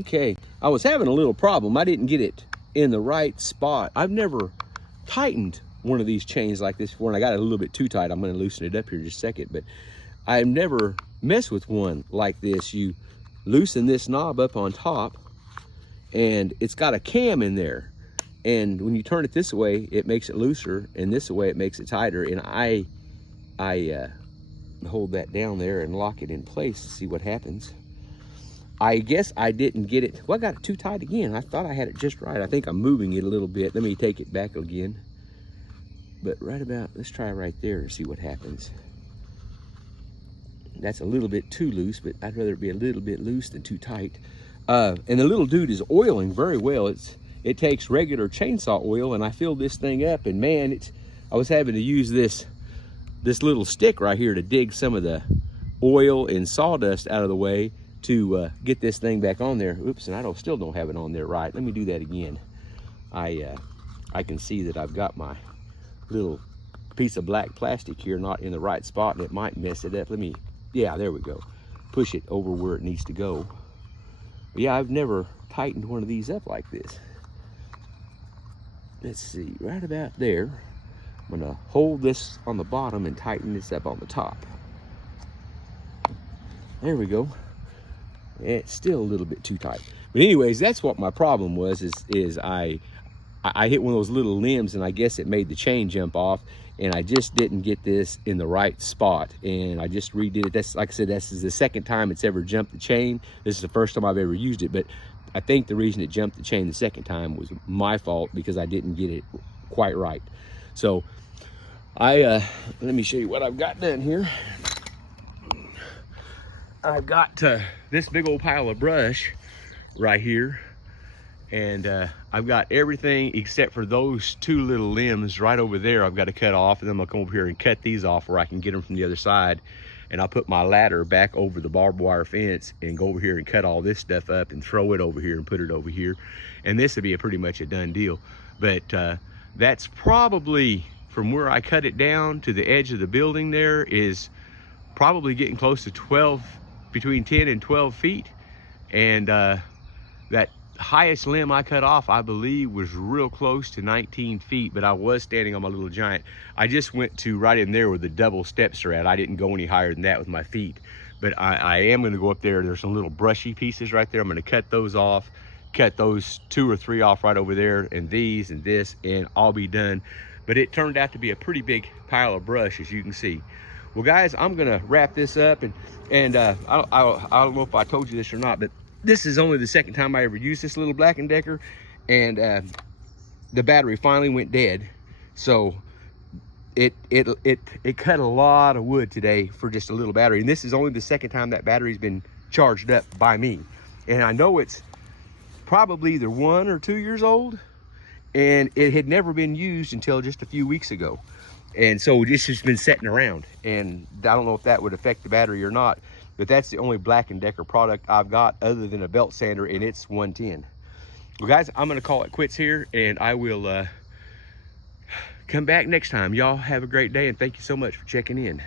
Okay, I was having a little problem. I didn't get it in the right spot. I've never tightened one of these chains like this before, and I got it a little bit too tight. I'm going to loosen it up here in just a second, but I've never messed with one like this. You loosen this knob up on top, and it's got a cam in there. And when you turn it this way, it makes it looser, and this way it makes it tighter. And I hold that down there and lock it in place to see what happens. I guess I didn't get it. Well, I got it too tight again. I thought I had it just right. I think I'm moving it a little bit. Let me take it back again. But right about, let's try right there and see what happens. That's a little bit too loose, but I'd rather it be a little bit loose than too tight. And the little dude is oiling very well. It takes regular chainsaw oil, and I filled this thing up, and man, I was having to use this little stick right here to dig some of the oil and sawdust out of the way to get this thing back on there. Oops, and I still don't have it on there right. Let me do that again. I can see that I've got my little piece of black plastic here not in the right spot, and it might mess it up. Yeah, there we go. Push it over where it needs to go. But yeah, I've never tightened one of these up like this. Let's see, right about there. I'm gonna hold this on the bottom and tighten this up on the top. There we go. It's still a little bit too tight. But anyways, that's what my problem was, is I hit one of those little limbs, and I guess it made the chain jump off, and I just didn't get this in the right spot, and I just redid it. That's, like I said, this is the second time it's ever jumped the chain. This is the first time I've ever used it, but I think the reason it jumped the chain the second time was my fault, because I didn't get it quite right. So let me show you what I've got done here. I've got this big old pile of brush right here, and I've got everything except for those two little limbs right over there I've got to cut off, and then I'm gonna come over here and cut these off where I can get them from the other side, and I'll put my ladder back over the barbed wire fence and go over here and cut all this stuff up and throw it over here and put it over here, and this would be pretty much a done deal. But that's probably, from where I cut it down to the edge of the building, there is probably getting close to between 10 and 12 feet. And that highest limb I cut off, I believe, was real close to 19 feet, but I was standing on my little giant. I just went to right in there where the double steps are at. I didn't go any higher than that with my feet, but I am gonna go up there. There's some little brushy pieces right there. I'm gonna cut those off, cut those 2 or 3 off right over there, and these and this, and I'll be done. But it turned out to be a pretty big pile of brush, as you can see. Well, guys, I'm gonna wrap this up, and I don't know if I told you this or not, but this is only the second time I ever used this little Black & Decker, and the battery finally went dead. So it cut a lot of wood today for just a little battery, and this is only the second time that battery's been charged up by me. And I know it's probably either 1 or 2 years old, and it had never been used until just a few weeks ago. And so it's just been sitting around, and I don't know if that would affect the battery or not, but that's the only Black & Decker product I've got other than a belt sander, and it's 110. Well, guys, I'm gonna call it quits here, and I will come back next time. Y'all have a great day, and thank you so much for checking in.